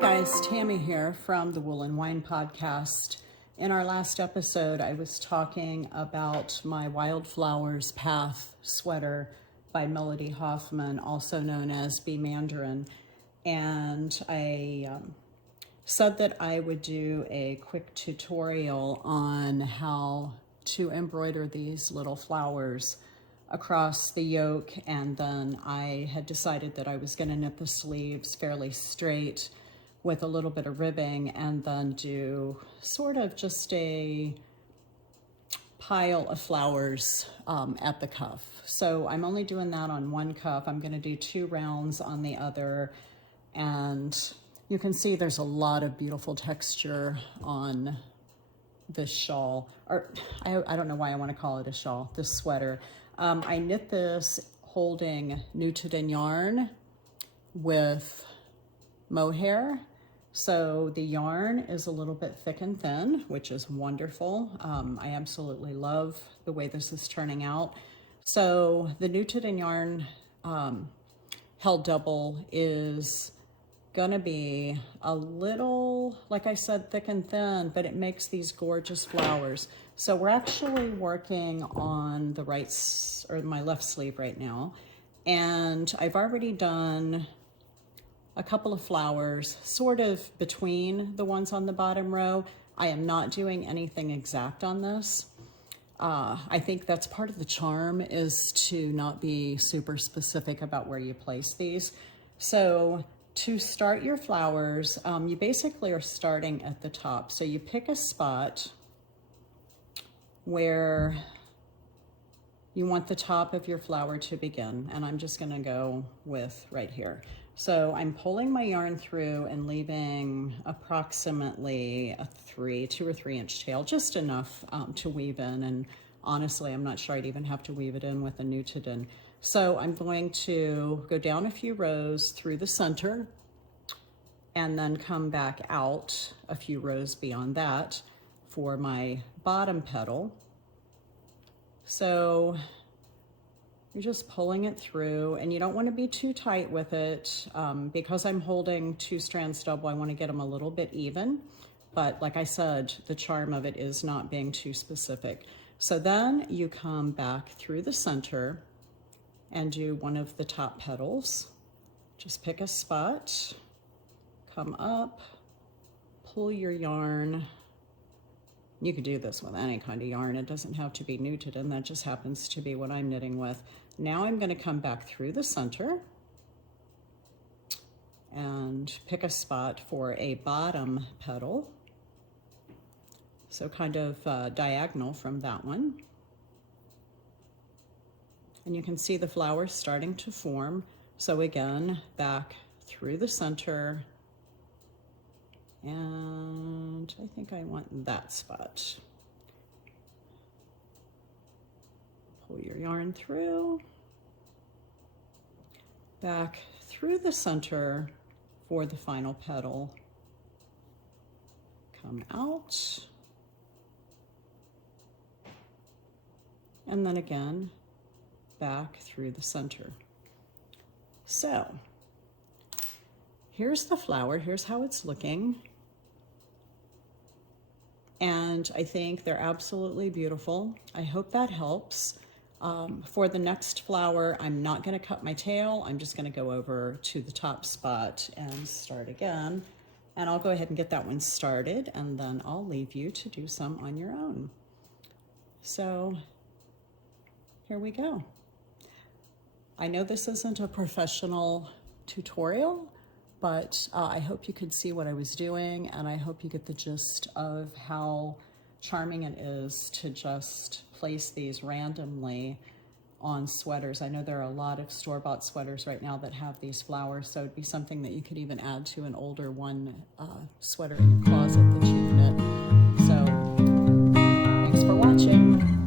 guys, Tammy here from the Wool and Wine Podcast. In our last episode, I was talking about my Wildflowers Path sweater by Melody Hoffman, also known as Be Mandarin. And I said that I would do a quick tutorial on how to embroider these little flowers across the yoke, and then I had decided that I was going to knit the sleeves fairly straight with a little bit of ribbing and then do sort of just a pile of flowers at the cuff. So I'm only doing that on one cuff. I'm going to do 2 rounds on the other, and you can see there's a lot of beautiful texture on this shawl, or I don't know why I want to call it a shawl, this sweater. I knit this holding knitted in yarn with mohair. So the yarn is a little bit thick and thin, which is wonderful. I absolutely love the way this is turning out. So the knitted in yarn held double is gonna be a little, like I said, thick and thin, but it makes these gorgeous flowers. So we're actually working on the my left sleeve right now. And I've already done a couple of flowers sort of between the ones on the bottom row. I am not doing anything exact on this. I think that's part of the charm, is to not be super specific about where you place these. So to start your flowers, you basically are starting at the top. So you pick a spot where you want the top of your flower to begin. And I'm just gonna go with right here. So I'm pulling my yarn through and leaving approximately a 2 or 3 inch tail, just enough to weave in. And honestly, I'm not sure I'd even have to weave it in with a knitted in. So I'm going to go down a few rows through the center and then come back out a few rows beyond that for my bottom petal. So you're just pulling it through, and you don't want to be too tight with it. Because I'm holding 2 strands double, I want to get them a little bit even. But like I said, the charm of it is not being too specific. So then you come back through the center and do one of the top petals. Just pick a spot, come up, pull your yarn. You could do this with any kind of yarn. It doesn't have to be knitted, and that just happens to be what I'm knitting with. Now I'm going to come back through the center and pick a spot for a bottom petal. So kind of diagonal from that one. And you can see the flowers starting to form. So again, back through the center, and I think I want that spot. Pull your yarn through, back through the center for the final petal, come out, and then again, back through the center. So here's the flower, here's how it's looking. And I think they're absolutely beautiful. I hope that helps. For the next flower, I'm not gonna cut my tail. I'm just gonna go over to the top spot and start again. And I'll go ahead and get that one started, and then I'll leave you to do some on your own. So here we go. I know this isn't a professional tutorial, but I hope you could see what I was doing, and I hope you get the gist of how charming it is to just place these randomly on sweaters. I know there are a lot of store-bought sweaters right now that have these flowers, so it'd be something that you could even add to an older sweater in your closet that you've knit. So thanks for watching.